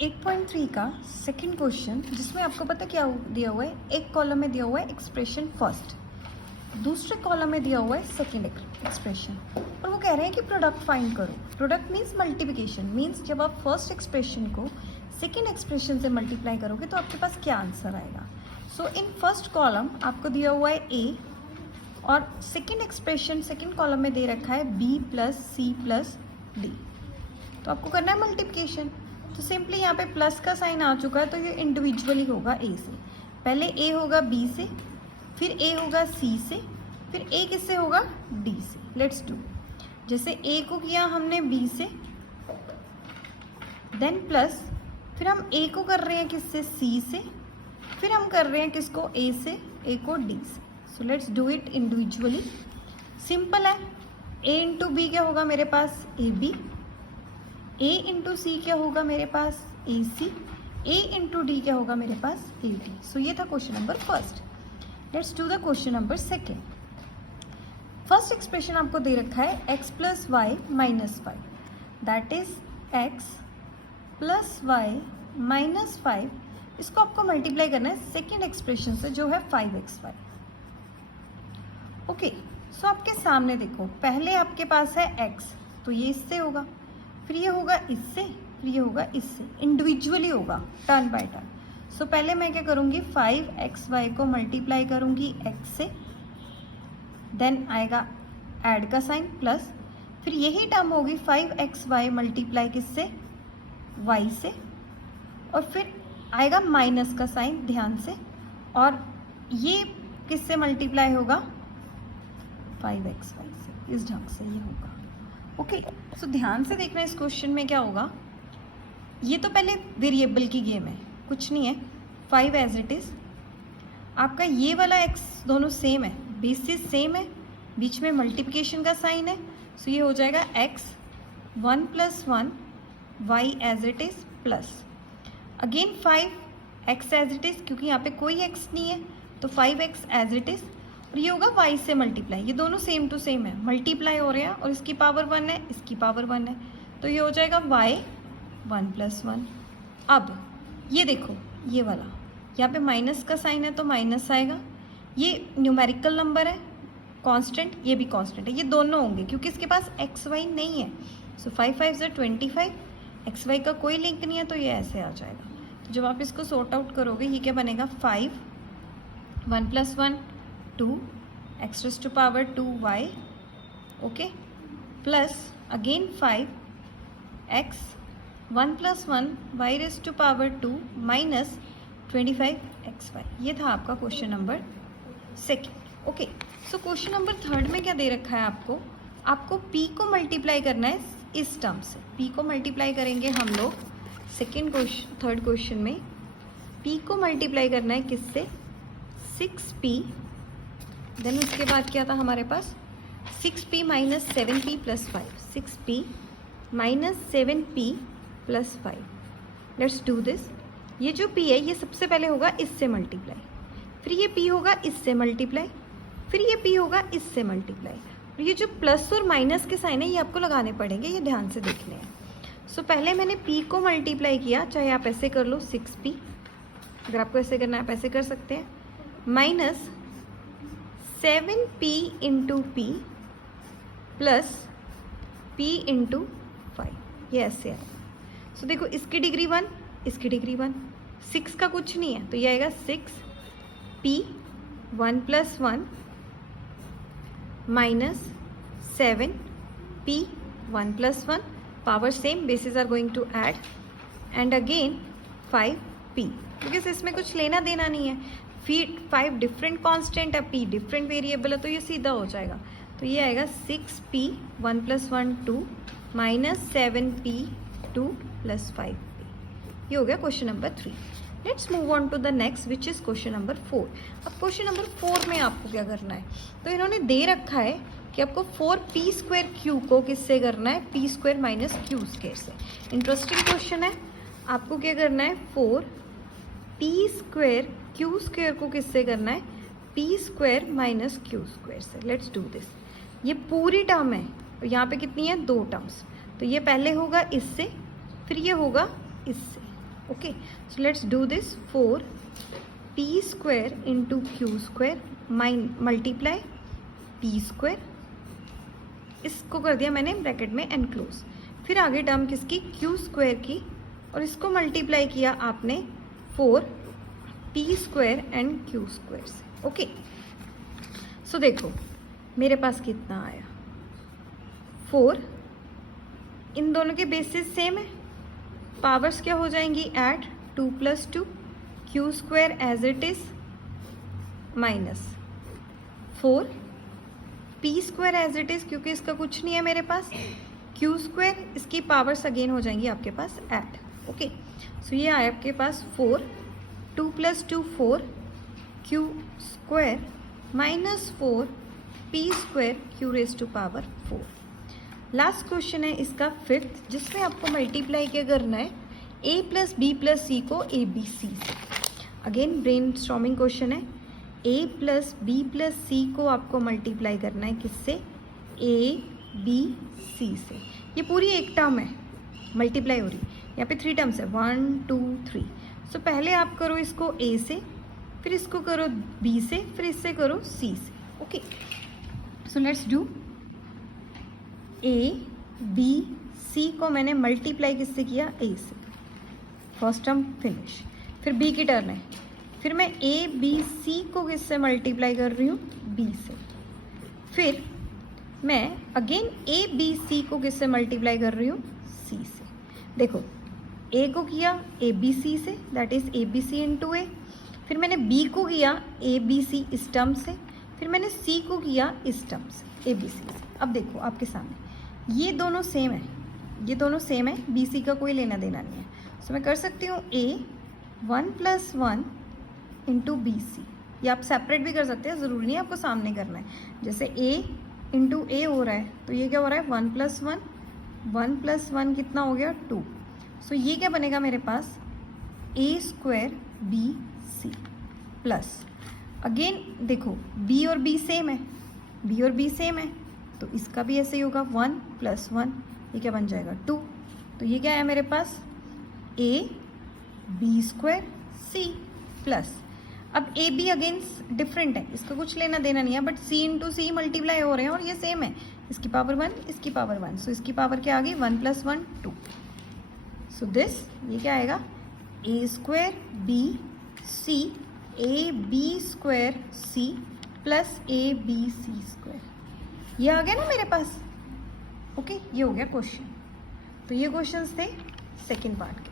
8.3 का second question, जिसमें आपको पता क्या दिया हुआ है, एक कॉलम में दिया हुआ है एक्सप्रेशन फर्स्ट, दूसरे कॉलम में दिया हुआ है सेकंड एक्सप्रेशन, और वो कह रहे हैं कि प्रोडक्ट फाइंड करो। प्रोडक्ट मीन्स मल्टीप्लिकेशन, मीन्स जब आप फर्स्ट एक्सप्रेशन को सेकंड एक्सप्रेशन से मल्टीप्लाई करोगे तो आपके पास क्या आंसर आएगा। सो इन फर्स्ट कॉलम आपको दिया हुआ है ए, और सेकेंड एक्सप्रेशन सेकेंड कॉलम में दे रखा है B plus C plus D. तो आपको करना है मल्टीप्लिकेशन। तो सिंपली यहाँ पे प्लस का साइन आ चुका है, तो ये इंडिविजुअली होगा ए से। पहले ए होगा बी से, फिर ए होगा सी से, फिर ए किससे होगा, डी से। Let's do. जैसे ए को किया हमने बी से, देन प्लस, फिर हम ए को कर रहे हैं किससे, सी से, फिर हम कर रहे हैं किसको, ए से, ए को डी से। So let's do it individually. Simple है। ए इंटू बी क्या होगा मेरे पास, ए बी। ए इंटू सी क्या होगा मेरे पास, ए सी। ए इंटू डी क्या होगा मेरे पास, ए डी। सो ये था question number first. Let's do the question number second. First expression आपको दे रखा है x plus y minus 5, that is x plus y minus 5। इसको आपको मल्टीप्लाई करना है सेकेंड एक्सप्रेशन से जो है 5xy। ओके, सो आपके सामने देखो, पहले आपके पास है x, तो ये इससे होगा, फिर ये होगा इससे, फिर ये होगा इससे, इंडिविजुअली होगा टर्न बाय टर्न। सो पहले मैं क्या करूँगी, 5xy को मल्टीप्लाई करूँगी x से, देन आएगा ऐड का साइन प्लस, फिर यही टर्म होगी 5xy मल्टीप्लाई किससे, y से, और फिर आएगा माइनस का साइन ध्यान से, और ये किससे मल्टीप्लाई होगा, 5xy से। इस ढंग से ये होगा। ओके, सो ध्यान से देखना इस क्वेश्चन में क्या होगा। ये तो पहले वेरिएबल की गेम है, कुछ नहीं है, 5 एज इट इज़। आपका ये वाला x दोनों सेम है, बेसिस सेम है, बीच में मल्टीप्लिकेशन का साइन है। सो ये हो जाएगा x 1 + 1 y as it is plus again 5x as it is, क्योंकि यहाँ पे कोई x नहीं है तो 5x एज इट इज़, और ये होगा y से मल्टीप्लाई। ये दोनों सेम टू सेम है, मल्टीप्लाई हो रहे हैं, और इसकी पावर 1 है, इसकी पावर 1 है, तो ये हो जाएगा y 1 + 1। अब ये देखो, ये वाला यहाँ पे माइनस का साइन है तो माइनस आएगा। ये न्यूमेरिकल नंबर है, कांस्टेंट, ये भी कांस्टेंट है, ये दोनों होंगे क्योंकि इसके पास xy नहीं है। सो 5 × 5 = 25, xy का कोई लिंक नहीं है, तो ये ऐसे आ जाएगा। तो जब आप इसको सॉर्ट आउट करोगे, ये क्या बनेगा, 5 1 + 1 2 x raised to power 2y, okay, plus again 5x 1 + 1 y raised to power 2 minus 25xy। ये था आपका question number second. Okay, so question number third में क्या दे रखा है आपको p को मल्टीप्लाई करना है इस टर्म से। p को मल्टीप्लाई करेंगे हम लोग थर्ड क्वेश्चन में। p को मल्टीप्लाई करना है किससे, 6p, देन उसके बाद क्या था हमारे पास, 6p - 7p + 5, 6p - 7p + 5। Let's do this. ये जो p है ये सबसे पहले होगा इससे मल्टीप्लाई, फिर ये p होगा इससे मल्टीप्लाई, फिर ये p होगा इससे मल्टीप्लाई, और ये जो प्लस और माइनस के साइन है ये आपको लगाने पड़ेंगे, ये ध्यान से देखने हैं। सो पहले मैंने p को मल्टीप्लाई किया, चाहे आप ऐसे कर लो 6p, अगर आपको ऐसे करना है आप ऐसे कर सकते हैं, minus 7p × p plus p × 5, ये ऐसे है। सो देखो, इसकी डिग्री 1, इसकी डिग्री 1, 6 का कुछ नहीं है, तो ये आएगा 6p 1 + 1 minus 7p 1 + 1, power same, basis are going to add, and again 5p, because इसमें कुछ लेना देना नहीं है। 5 डिफरेंट कांस्टेंट है, p डिफरेंट वेरिएबल है, तो ये सीधा हो जाएगा। तो ये आएगा 6p 1 + 1 2 माइनस 7p 2 + 5p। ये हो गया question number 3। Let's move on to the next, which is question number 4। अब क्वेश्चन नंबर 4 में आपको क्या करना है, तो इन्होंने दे रखा है कि आपको 4p² को किससे करना है, p² - q² से। इंटरेस्टिंग क्वेश्चन है। आपको क्या करना है, 4p² q² को किससे करना है, p² - q² से। Let's do this. ये पूरी टर्म है, तो यहाँ पे कितनी है, 2 टर्म्स, तो ये पहले होगा इससे, फिर ये होगा इससे, okay, so let's do this. 4 p square into Q square multiply P square, इसको कर दिया मैंने ब्रैकेट में एनक्लोज. फिर आगे टर्म किसकी, क्यू स्क्वायर की, और इसको मल्टीप्लाई किया आपने 4 p square and Q square से. ओके, सो देखो मेरे पास कितना आया 4. इन दोनों के बेसिस सेम है, पावर्स क्या हो जाएंगी, add 2 + 2 q square as it is minus 4 p square as it is, क्योंकि इसका कुछ नहीं है मेरे पास, क्यू स्क्वायर, इसकी पावर्स अगेन हो जाएंगी आपके पास ऐड. ओके, सो ये आया आपके पास 4 2 + 2 4 q square minus 4 p square q raise to power 4. Last question है इसका 5th, जिसमें आपको मल्टीप्लाई क्या करना है, a + b + c को a b c से. अगेन ब्रेन स्टॉर्मिंग क्वेश्चन है, a + b + c को आपको मल्टीप्लाई करना है किससे, a b c से. ये पूरी एक टर्म है मल्टीप्लाई हो रही, यहाँ पे 3 टर्म्स है 1 2 3. सो पहले आप करो इसको a से, फिर इसको करो b से, फिर इससे करो c से. Okay, so let's do. a b c को मैंने मल्टीप्लाई किससे किया, a से, फर्स्ट टर्म फिनिश. फिर b की टर्न है, फिर मैं a b c को किससे मल्टीप्लाई कर रही हूँ, b से. फिर मैं अगेन a b c को किससे मल्टीप्लाई कर रही हूँ, c से. देखो a को किया a b c से, that is a b c into a. फिर मैंने b को किया a b c इस टर्म से, फिर मैंने c को किया इस टर्म से a b c से. अब देखो आपके सामने ये दोनों सेम है, ये दोनों सेम है, बी सी का कोई लेना देना नहीं है. सो मैं कर सकती हूँ a 1 + 1 इंटू बी सी. या आप सेपरेट भी कर सकते हैं, ज़रूरी नहीं आपको सामने करना है. जैसे a इंटू ए हो रहा है, तो ये क्या हो रहा है 1 + 1 1 + 1 कितना हो गया 2. सो ये क्या बनेगा मेरे पास, a² b c plus, again देखो b और b सेम है, b और b सेम है, तो इसका भी ऐसे ही होगा 1 + 1, ये क्या बन जाएगा 2. तो ये क्या है मेरे पास, a b² c प्लस. अब a b अगेन डिफरेंट है, इसका कुछ लेना देना नहीं है, but c into C multiply हो रहे हैं और ये सेम है, इसकी पावर 1 इसकी पावर 1. सो इसकी पावर क्या आ गई 1 + 1 2. सो दिस, ये क्या आएगा, a² b c a b² c plus a b c². ये आ गया ना मेरे पास. ओके, ये हो गया क्वेश्चन. तो ये क्वेश्चंस थे सेकंड पार्ट के.